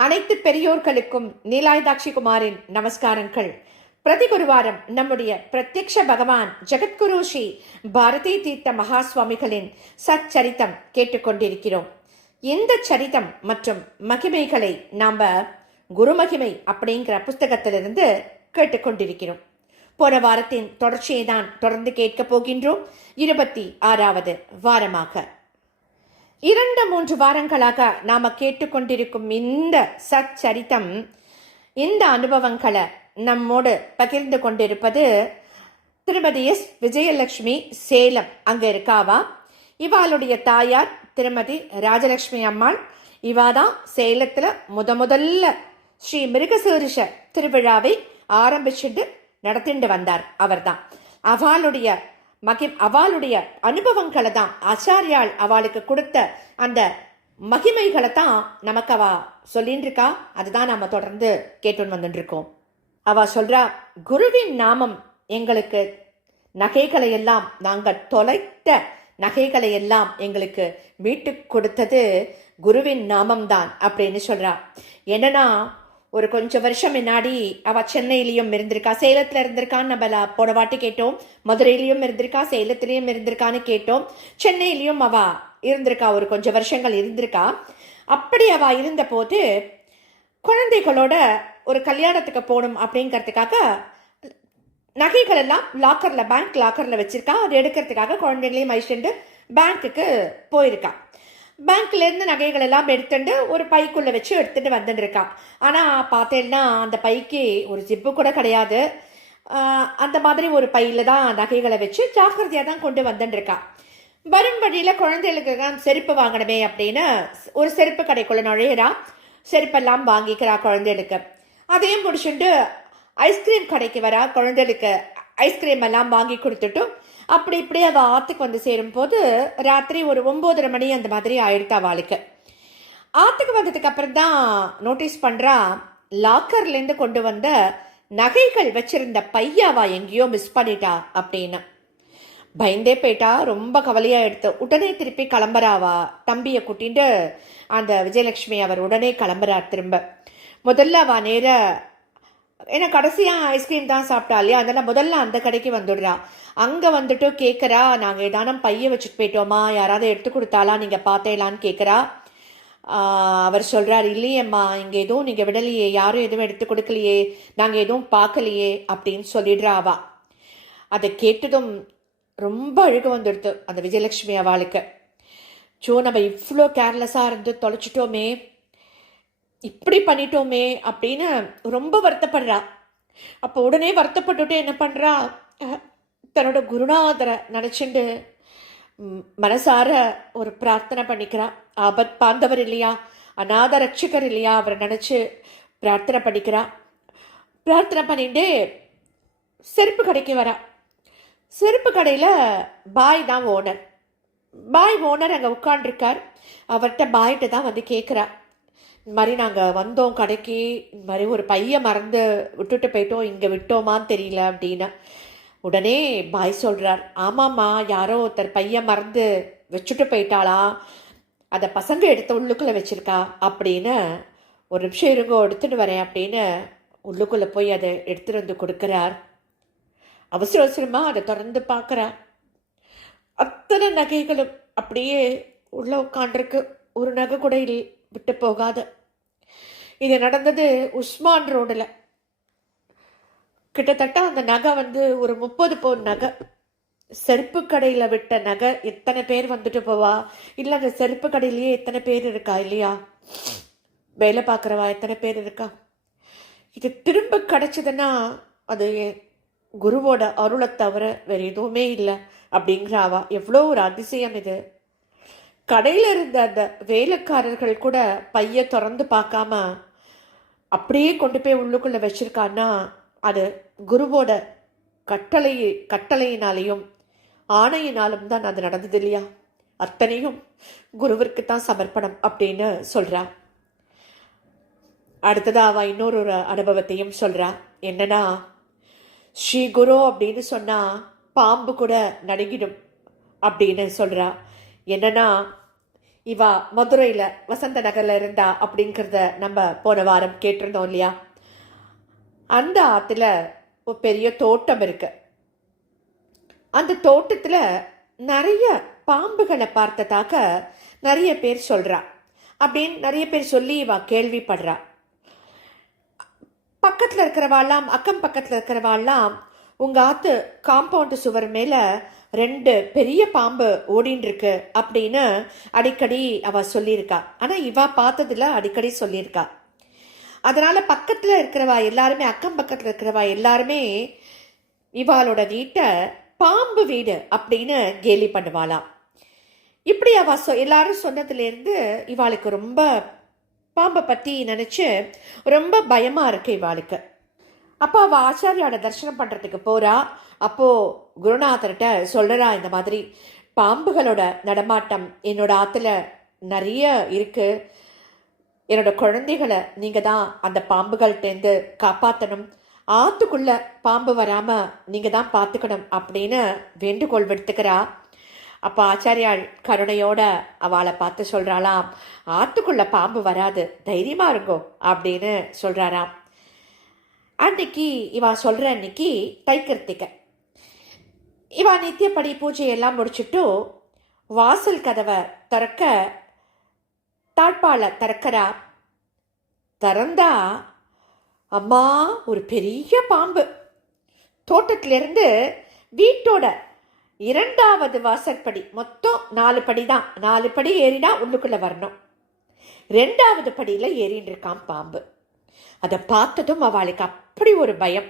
அனைத்து பெரியோர்களுக்கும் நீலாயதாட்சி குமாரின் நமஸ்காரங்கள். பிரதி குருவாரம் நம்முடைய பிரத்யக்ஷ பகவான் ஜெகத்குரு ஸ்ரீ பாரதி தீர்த்த மகா சுவாமிகளின் சச்சரித்தம் கேட்டுக்கொண்டிருக்கிறோம். இந்த சரிதம் மற்றும் மகிமைகளை நாம் குருமகிமை அப்படிங்கிற புஸ்தகத்திலிருந்து கேட்டுக்கொண்டிருக்கிறோம். போன வாரத்தின் தொடர்ச்சியை தான் தொடர்ந்து கேட்கப் போகின்றோம். இருபத்தி ஆறாவது வாரமாக. இரண்டு மூன்று வாரங்களாக நாம் கேட்டுக்கொண்டிருக்கும் இந்த சச்சரித்தம் இந்த அனுபவங்களை நம்மோடு பகிர்ந்து கொண்டிருப்பது திருமதி எஸ். விஜயலட்சுமி சேலம். அங்கே இருக்காவா? இவாளுடைய தாயார் திருமதி ராஜலட்சுமி அம்மாள். இவா தான் சேலத்தில் முத முதல்ல ஸ்ரீ மிருகசீரிஷ திருவிழாவை ஆரம்பிச்சுட்டு நடத்திட்டு வந்தார் அவர்தான். அவளுடைய மகிம் அவளுடைய அனுபவங்களை தான் ஆச்சாரியால் அவளுக்கு கொடுத்த அந்த மகிமைகளை தான் நமக்கு அவ சொல்லின்னு இருக்கா அதுதான் நாம தொடர்ந்து கேட்டுன்னு வந்துட்டு இருக்கோம் அவ சொல்றா குருவின் நாமம் எங்களுக்கு நகைகளை எல்லாம் நாங்கள் தொலைத்த நகைகளை எல்லாம் எங்களுக்கு மீட்டு கொடுத்தது குருவின் நாமம்தான் அப்படின்னு சொல்றா. என்னன்னா ஒரு கொஞ்சம் வருஷம் முன்னாடி அவ சென்னையிலயும் இருந்திருக்கா. சேலத்துல இருந்திருக்கான்னு நம்ம போன வாட்டி கேட்டோம். மதுரையிலயும் இருந்திருக்கா சேலத்திலயும் இருந்திருக்கான்னு கேட்டோம். சென்னையிலயும் அவ இருந்திருக்கா ஒரு கொஞ்சம் வருஷங்கள் இருந்திருக்கா. அப்படி அவ இருந்த போது குழந்தைகளோட ஒரு கல்யாணத்துக்கு போகணும் அப்படிங்கிறதுக்காக நகைகள் எல்லாம் லாக்கர்ல பேங்க் லாக்கர்ல வச்சிருக்கா. அது எடுக்கிறதுக்காக குழந்தைங்களையும் அழிச்சுட்டு பேங்க்குக்கு போயிருக்கா. பேங்க்லேருந்து நகைகள் எல்லாம் எடுத்துட்டு ஒரு பைக்குள்ளே வச்சு எடுத்துட்டு வந்துட்டு ஆனால் பார்த்தேன்னா அந்த பைக்கு ஒரு ஜிப்பு கூட கிடையாது. அந்த மாதிரி ஒரு பையில் தான் நகைகளை வச்சு ஜாக்கிரதையாக தான் கொண்டு வந்துட்டு வரும் வழியில் குழந்தைகளுக்கு செருப்பு வாங்கணுமே அப்படின்னு ஒரு செருப்பு கடைக்குள்ளே நுழையிறா. செருப்பெல்லாம் வாங்கிக்கிறா குழந்தைகளுக்கு. அதையும் முடிச்சுட்டு ஐஸ்கிரீம் கடைக்கு வரா குழந்தைகளுக்கு. ஐஸ்கிரீம் எல்லாம் வாங்கி கொடுத்துட்டும் அப்படி இப்படி அவள் ஆற்றுக்கு வந்து சேரும் போது ராத்திரி ஒரு ஒம்போதரை மணி அந்த மாதிரி ஆயிடுத்து அவளுக்கு ஆற்றுக்கு வந்ததுக்கு அப்புறம் தான் நோட்டீஸ் பண்ணுறா லாக்கர்லேருந்து கொண்டு வந்த நகைகள் வச்சிருந்த பையாவா எங்கேயோ மிஸ் பண்ணிட்டா அப்படின்னு. பயந்தே போயிட்டா ரொம்ப கவலையாக எடுத்து. உடனே திருப்பி கிளம்புறாவா தம்பியை கூட்டிட்டு அந்த விஜயலட்சுமி அவர் உடனே கிளம்புறார் திரும்ப. முதல்ல அவ நேர ஏன்னா கடைசியாக ஐஸ்கிரீம் தான் சாப்பிட்டா இல்லையா? அதனால் முதல்ல அந்த கடைக்கு வந்துடுறா. அங்கே வந்துட்டு கேட்குறா நாங்கள் ஏதானும் பைய வச்சுட்டு போயிட்டோமா? யாராவது எடுத்து கொடுத்தாலா நீங்கள் பார்த்தேலான்னு கேட்குறா அவர் சொல்கிறார் இல்லையேம்மா இங்கே எதுவும் நீங்கள் விடலையே. யாரும் எதுவும் எடுத்து கொடுக்கலையே. நாங்கள் எதுவும் பார்க்கலையே அப்படின்னு சொல்லிடுறா அவா. அதை கேட்டதும் ரொம்ப அழுக வந்துடுது அந்த விஜயலட்சுமி அவளுக்கு. சோ நம்ம இவ்வளோ கேர்லெஸ்ஸாக இருந்து தொலைச்சிட்டோமே. இப்படி பண்ணிட்டோமே அப்படின்னு ரொம்ப வருத்தப்படுறா. அப்போ உடனே வருத்தப்பட்டுட்டு என்ன பண்ணுறா தன்னோட குருநாதரை நினச்சிண்டு மனசார ஒரு பிரார்த்தனை பண்ணிக்கிறா. ஆபத் பாந்தவர் இல்லையா? அநாத ரட்சகர் இல்லையா? அவரை நினச்சி பிரார்த்தனை பண்ணிக்கிறா. பிரார்த்தனை பண்ணிட்டு செருப்பு கடைக்கு வரா. செருப்பு கடையில் பாய் தான் ஓனர். பாய் ஓனர் அங்கே உட்காண்டிருக்கார் அவர்கிட்ட பாய்கிட்ட தான் வந்து கேட்குறா இந்த மாதிரி நாங்கள் வந்தோம் கடைக்கு. இந்த மாதிரி ஒரு பையன் மறந்து விட்டுட்டு போயிட்டோம். இங்கே விட்டோமான்னு தெரியல அப்படின்னு. உடனே பாய் சொல்கிறார் ஆமாம்மா யாரோ ஒருத்தர் பையன் மறந்து வச்சுட்டு போயிட்டாளா? அதை பசங்க எடுத்து உள்ளுக்குள்ளே வச்சுருக்கா? அப்படின்னு ஒரு நிமிஷம் இருங்கோ எடுத்துட்டு வரேன் அப்படின்னு உள்ளுக்குள்ளே போய் அதை எடுத்துட்டு வந்து கொடுக்குறார். அவசர அவசரமாக அதை திறந்து பார்க்குறார். அத்தனை நகைகளும் அப்படியே உள்ளே உட்காண்டிருக்கு ஒரு நகை கூட இல் விட்டு போகாது. இது நடந்தது உஸ்மான் ரோடில். கிட்டத்தட்ட அந்த நகை வந்து ஒரு முப்பது பவுன் நகை. செருப்பு கடையில் விட்ட நகை எத்தனை பேர் வந்துட்டு போவா? இல்லை அந்த செருப்பு கடையிலேயே எத்தனை பேர் இருக்கா இல்லையா? வேலை பார்க்குறவா எத்தனை பேர் இருக்கா? இது திரும்ப கிடைச்சதுன்னா அது குருவோட அருளை தவிர வேறு எதுவுமே இல்லை அப்படிங்கிறாவா. எவ்வளோ ஒரு அதிசயம் இது. கடையில் இருந்த அந்த வேலைக்காரர்கள் கூட பைய திறந்து பார்க்காம அப்படியே கொண்டு போய் உள்ளுக்குள்ளே வச்சிருக்கான்னா அது குருவோட கட்டளை கட்டளையினாலேயும் ஆணையினாலும் தான் அது நடந்தது இல்லையா? அத்தனையும் குருவிற்கு தான் சமர்ப்பணம் அப்படின்னு சொல்கிறா அடுத்ததாக அவள் இன்னொரு ஒரு அனுபவத்தையும் சொல்கிறா என்னன்னா ஸ்ரீ குரு அப்படின்னு சொன்னால் பாம்பு கூட நடுங்கிடும் அப்படின்னு சொல்கிறா என்னன்னா இவா மதுரையில் வசந்த நகரில் இருந்தா அப்படிங்கிறத நம்ம போன வாரம் கேட்டிருந்தோம் இல்லையா? அந்த ஆற்றுல ஒரு பெரிய தோட்டம் இருக்கு. அந்த தோட்டத்தில் நிறைய பாம்புகளை பார்த்ததாக நிறைய பேர் சொல்கிறா அப்படின்னு நிறைய பேர் சொல்லி இவா கேள்விப்படுறா. பக்கத்தில் இருக்கிறவாள்லாம் அக்கம் பக்கத்தில் இருக்கிறவாள்லாம் உங்கள் ஆற்று காம்பவுண்டு சுவர் மேலே ரெண்டு பெரிய பாம்பு ஓடின்னு இருக்கு அப்படின்னு அடிக்கடி அவ சொல்லியிருக்கா. ஆனால் இவா பார்த்ததில் அடிக்கடி சொல்லியிருக்கா. அதனால் பக்கத்தில் இருக்கிறவா எல்லாருமே அக்கம் பக்கத்தில் இருக்கிறவா எல்லாருமே இவாளோட வீட்டை பாம்பு வீடு அப்படின்னு கேலி பண்ணுவாளாம் இப்படி அவ சொ எல்லாரும் சொன்னதுலேருந்து இவாளுக்கு ரொம்ப பாம்பை பற்றி நினச்சி ரொம்ப பயமாக இருக்கு இவாளுக்கு. அப்போ அவள் ஆச்சாரியோட தரிசனம் பண்ணுறதுக்கு போகிறா அப்போது குருநாதர்கிட்ட சொல்கிறா இந்த மாதிரி பாம்புகளோட நடமாட்டம் என்னோட ஆற்றுல நிறைய இருக்குது என்னோட குழந்தைகளை நீங்கள் தான் அந்த பாம்புகள்கிட்டேருந்து காப்பாற்றணும் ஆற்றுக்குள்ள பாம்பு வராமல் நீங்கள் தான் பார்த்துக்கணும் அப்படின்னு வேண்டுகோள் விடுத்துக்கிறா. அப்போ ஆச்சாரியாள் கருணையோட அவளை பார்த்து சொல்கிறாளாம் ஆற்றுக்குள்ள பாம்பு வராது தைரியமாக இருங்கோ அப்படின்னு சொல்கிறாராம் அன்னைக்கு இவா சொல்கிற அன்னைக்கு தைக்கிருத்திகை இவா நித்தியப்படி பூஜையெல்லாம் முடிச்சுட்டு வாசல் கதவை திறக்க தாழ்பால திறக்கிறா. திறந்தா அம்மா ஒரு பெரிய பாம்பு. தோட்டத்திலிருந்து வீட்டோட இரண்டாவது வாசற்படி மொத்தம் நாலு படி தான். நாலு படி ஏறினா உள்ளுக்குள்ள வரணும். ரெண்டாவது படியில் ஏறின்னு இருக்கான் பாம்பு. அதை பார்த்ததும் அவளுக்கு அப்படி ஒரு பயம்.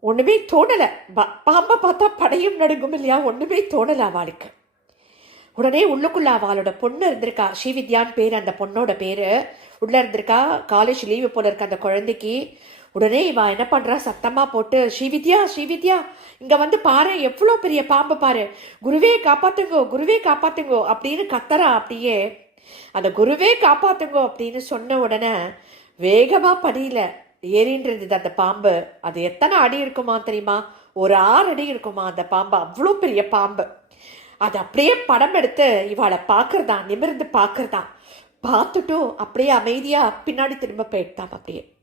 ஒன்றுமே தோணலை. ப- பாம்பை பார்த்தா படையும் நடுங்கும் இல்லையா? ஒன்றுமே தோணலை அவளுக்கு. உடனே உள்ளுக்குள்ள அவளோட பொண்ணு இருந்திருக்கா. ஸ்ரீவித்யான் பேர் அந்த பொண்ணோட பேர். உள்ளே இருந்திருக்கா. காலேஜ் லீவு போல இருக்க அந்த குழந்தைக்கு. உடனே இவா என்ன பண்ணுறா சத்தமாக போட்டு ஸ்ரீவித்யா ஸ்ரீவித்யா இங்கே வந்து பாரு எவ்வளோ பெரிய பாம்பு பாரு. குருவே காப்பாத்துங்கோ குருவே காப்பாத்துங்கோ அப்படின்னு கத்தரா அப்படியே. அந்த குருவே காப்பாத்துங்கோ அப்படின்னு சொன்ன உடனே வேகமாக படியில ஏறின்னு இருந்தது அந்த பாம்பு. அது எத்தனை அடி இருக்குமா தெரியுமா? ஒரு ஆறு அடி இருக்குமா அந்த பாம்பு? அவ்வளோ பெரிய பாம்பு. அது அப்படியே படம் எடுத்து இவாளை பார்க்கறதா நிமிர்ந்து பார்க்கறதா. பார்த்துட்டும் அப்படியே அமைதியாக பின்னாடி திரும்ப போயிட்டான் அப்படியே.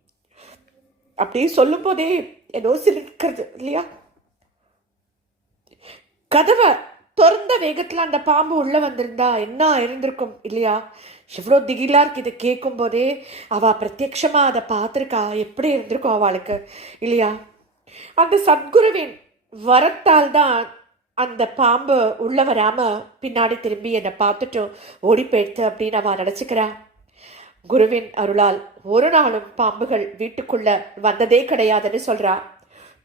அப்படியே சொல்லும் போதே ஏதோ சிலிர்க்கிறது இல்லையா? கதவை திறந்த வேகத்தில் அந்த பாம்பு உள்ளே வந்திருந்தா என்ன இருந்திருக்கும் இல்லையா? எவ்வளோ திகிலாக இருக்கு இதை கேட்கும்போதே அவள் பிரத்யக்ஷமாக அதை பார்த்துருக்கா எப்படி இருந்திருக்கும் அவளுக்கு இல்லையா? அந்த சத்குருவின் வரத்தால் தான் அந்த பாம்பு உள்ள வராமல் பின்னாடி திரும்பி என்னை பார்த்துட்டு ஓடி போயிடுத்து அப்படின்னு அவள் நினச்சிக்கிறா. குருவின் அருளால் ஒரு நாளும் பாம்புகள் வீட்டுக்குள்ள வந்ததே கிடையாதுன்னு சொல்கிறா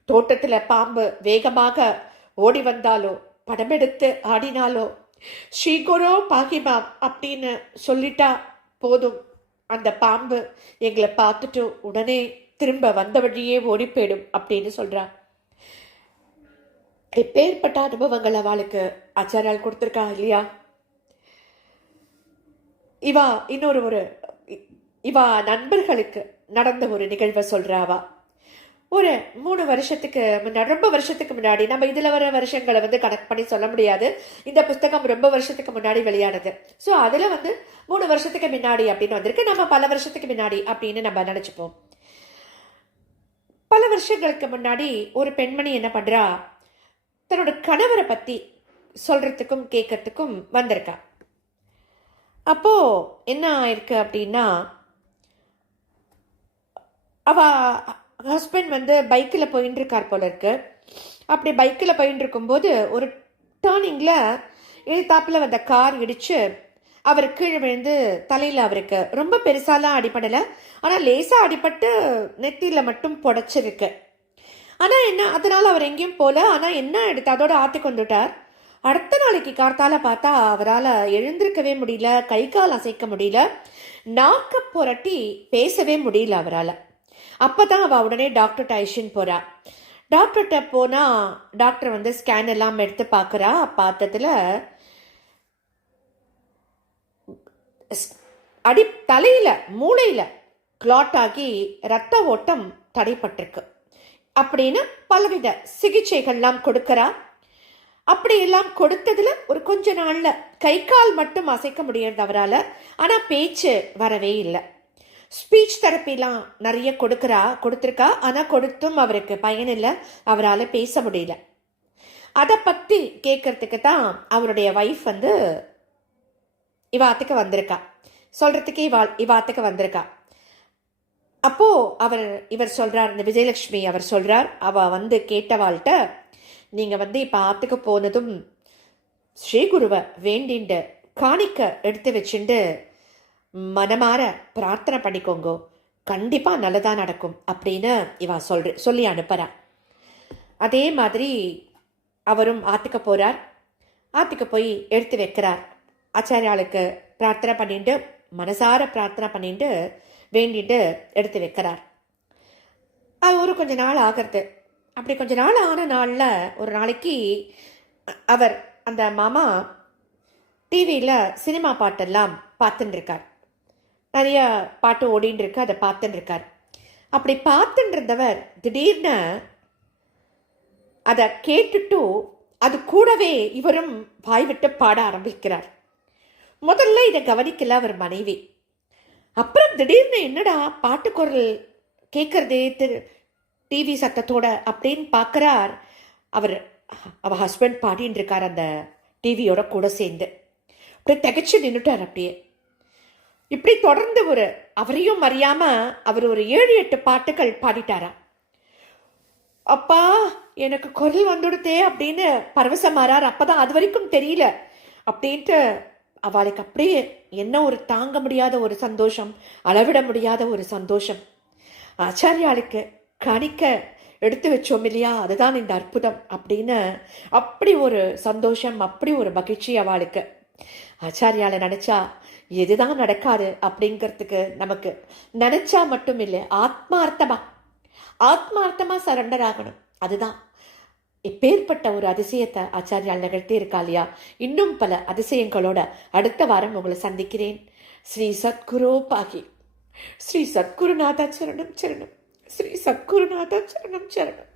தோட்டத்தில் பாம்பு வேகமாக ஓடி வந்தாலோ படமெடுத்து ஆடினாலோ ஸ்ரீகுரோ பாகிமாம் அப்படின்னு சொல்லிட்டா போதும். அந்த பாம்பு எங்களை பார்த்துட்டு உடனே திரும்ப வந்த வழியே ஓடி போயிடும் அப்படின்னு சொல்றா. எப்பேற்பட்ட அனுபவங்கள் அவளுக்கு ஆச்சாரியால் கொடுத்துருக்கா இல்லையா? இவா இன்னொரு ஒரு இவா நண்பர்களுக்கு நடந்த ஒரு நிகழ்வை சொல்கிறாவா ஒரு மூணு வருஷத்துக்கு முன்னாடி ரொம்ப வருஷத்துக்கு முன்னாடி நம்ம இதில் வர வருஷங்களை வந்து கனெக்ட் பண்ணி சொல்ல முடியாது. இந்த புஸ்தகம் ரொம்ப வருஷத்துக்கு முன்னாடி வெளியானது. ஸோ அதில் வந்து மூணு வருஷத்துக்கு முன்னாடி அப்படின்னு வந்திருக்கு. நம்ம பல வருஷத்துக்கு முன்னாடி அப்படின்னு நம்ம நினச்சிப்போம். பல வருஷங்களுக்கு முன்னாடி ஒரு பெண்மணி என்ன பண்ணுறா தன்னோட கணவரை பற்றி சொல்கிறதுக்கும் கேட்கறதுக்கும் வந்திருக்கா. அப்போது என்ன ஆயிருக்கு அப்படின்னா அவ ஹஸ்பண்ட் வந்து பைக்கில் போயின்னு இருக்கார் போல இருக்கு அப்படி பைக்கில் போயின்னு இருக்கும்போது ஒரு டேர்னிங்கில் எழுத்தாப்பில் வந்த கார் இடித்து அவர் கீழே விழுந்து தலையில் அவருக்கு ரொம்ப பெருசாலாம் அடிபடலை. ஆனால் லேசாக அடிபட்டு நெத்தியில் மட்டும் புடச்சிருக்கு. ஆனால் என்ன அதனால் அவர் எங்கேயும் போகல ஆனால் என்ன எடுத்து அதோட ஆற்றி கொண்டுட்டார். அடுத்த நாளைக்கு கார்த்தால பார்த்தா அவரால் எழுந்திருக்கவே முடியல கை கால் அசைக்க முடியல நாக்க புரட்டி பேசவே முடியல அவரால். அப்போ தான் அவள் உடனே டாக்டர்கிட்ட ஐஷின் போகிறா டாக்டர்கிட்ட போனால் டாக்டர் வந்து ஸ்கேன் எல்லாம் எடுத்து பார்க்குறா பார்த்ததுல ஸ்- அடி தலையில் மூளையில் கிளாட் ஆகி ரத்த ஓட்டம் தடைப்பட்டிருக்கு. அப்படின்னு பலவித சிகிச்சைகள்லாம் கொடுக்குறா. அப்படியெல்லாம் கொடுத்ததில் ஒரு கொஞ்ச நாளில் கை கால் மட்டும் அசைக்க முடியறது அவரால் ஆனால் பேச்சு வரவே இல்லை. ஸ்பீச் தெரப்பிலாம் நிறைய கொடுக்குறா கொடுத்துருக்கா. ஆனால் கொடுத்தும் அவருக்கு பயனில்லை அவரால் பேச முடியல. அதை பற்றி கேட்கறதுக்கு தான் அவருடைய ஒய்ஃப் வந்து இவாத்துக்கு வந்திருக்கா. சொல்கிறதுக்கு இவா இவாத்துக்கு வந்திருக்கா. அப்போது அவர் இவர் சொல்கிறார் இந்த விஜயலட்சுமி அவர் சொல்கிறார் அவள் வந்து கேட்டவாள்கிட்ட நீங்கள் வந்து இப்போ ஆத்துக்கு போனதும் ஸ்ரீகுருவை வேண்டிண்டு காணிக்க எடுத்து வச்சுட்டு மனமாற பிரார்த்தனை பண்ணிக்கோங்கோ. கண்டிப்பாக நல்லதாக நடக்கும் அப்படின்னு இவா சொல்ற சொல்லி அனுப்புகிறா அதே மாதிரி அவரும் ஆற்றுக்க போகிறார் ஆற்றுக்க போய் எடுத்து வைக்கிறார். ஆச்சாரியாளுக்கு பிரார்த்தனை பண்ணிட்டு மனசார பிரார்த்தனை பண்ணிட்டு வேண்டிட்டு எடுத்து வைக்கிறார். அது ஒரு கொஞ்ச நாள் ஆகிறது. அப்படி கொஞ்ச நாள் ஆன நாளில் ஒரு நாளைக்கு அவர் அந்த மாமா டிவியில் சினிமா பாட்டெல்லாம் பார்த்துட்டுருக்கார் நிறைய பாட்டு ஓடின்னு இருக்கு அதை பார்த்துன்னு இருக்கார் அப்படி பார்த்துட்டு இருந்தவர் திடீர்னு அதை கேட்டுட்டு அது கூடவே இவரும் வாய் விட்டு பாட ஆரம்பிக்கிறார். முதல்ல இதை கவனிக்கல அவர் மனைவி. அப்புறம் திடீர்னு என்னடா பாட்டு குரல் கேட்கறதே திரு டிவி சத்தத்தோட அப்படின்னு பார்க்குறார் அவர் அவ ஹஸ்பண்ட் பாடின்னு இருக்கார் அந்த டிவியோட கூட சேர்ந்து. அப்படியே திகைச்சு நின்றுட்டார் அப்படியே. இப்படி தொடர்ந்து ஒரு அவரையும் அறியாம அவர் ஒரு ஏழு எட்டு பாட்டுகள் பாடிட்டாரா? அப்பா எனக்கு குரல் வந்துடுதே அப்படின்னு பரவசமாறார் அப்பதான் அது வரைக்கும் தெரியல. அப்படின்ட்டு அவளுக்கு அப்படியே என்ன ஒரு தாங்க முடியாத ஒரு சந்தோஷம் அளவிட முடியாத ஒரு சந்தோஷம். ஆச்சாரியாளுக்கு கணிக்க எடுத்து வச்சோம் இல்லையா? அதுதான் இந்த அற்புதம் அப்படின்னு அப்படி ஒரு சந்தோஷம் அப்படி ஒரு மகிழ்ச்சி அவளுக்கு. ஆச்சாரியால நினைச்சா எதுதான் நடக்காது அப்படிங்கிறதுக்கு நமக்கு நினைச்சா மட்டும் இல்லை ஆத்மார்த்தமா ஆத்மார்த்தமா சரண்டர் ஆகணும். அதுதான். இப்பேற்பட்ட ஒரு அதிசயத்தை ஆச்சாரியால் நிகழ்த்தி இருக்கா இல்லையா? இன்னும் பல அதிசயங்களோட அடுத்த வாரம் உங்களை சந்திக்கிறேன். ஸ்ரீ சத்குரு பாகி. ஸ்ரீ சத்குருநாதா சரணம் சரணம். ஸ்ரீ சத்குருநாதா சரணம் சரணம்.